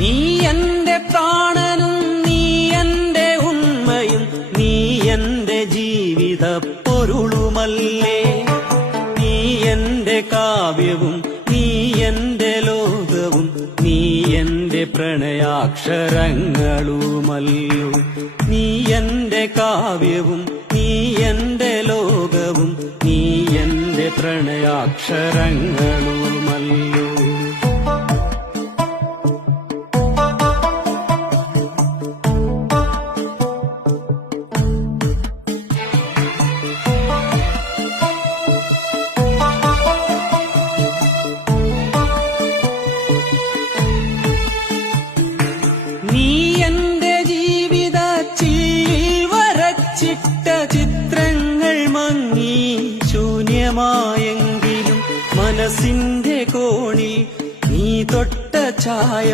നീ എന്റെ പ്രാണനും നീ എന്റെ ഉണ്മയും നീ എന്റെ ജീവിത പൊരുളുമല്ലേ. നീ എന്റെ കാവ്യവും നീ എന്റെ ലോകവും നീ എന്റെ പ്രണയാക്ഷരങ്ങളുമല്ലോ. നീ എന്റെ കാവ്യവും നീ എന്റെ ലോകവും നീ എന്റെ പ്രണയാക്ഷരങ്ങളുമല്ലോ. നീ എന്റെ ജീവിത ചില്ലിൽ വരച്ചിട്ട ചിത്രങ്ങൾ മങ്ങി ശൂന്യമായെങ്കിലും മനസ്സിന്റെ കോണിൽ നീ തൊട്ട ഛായ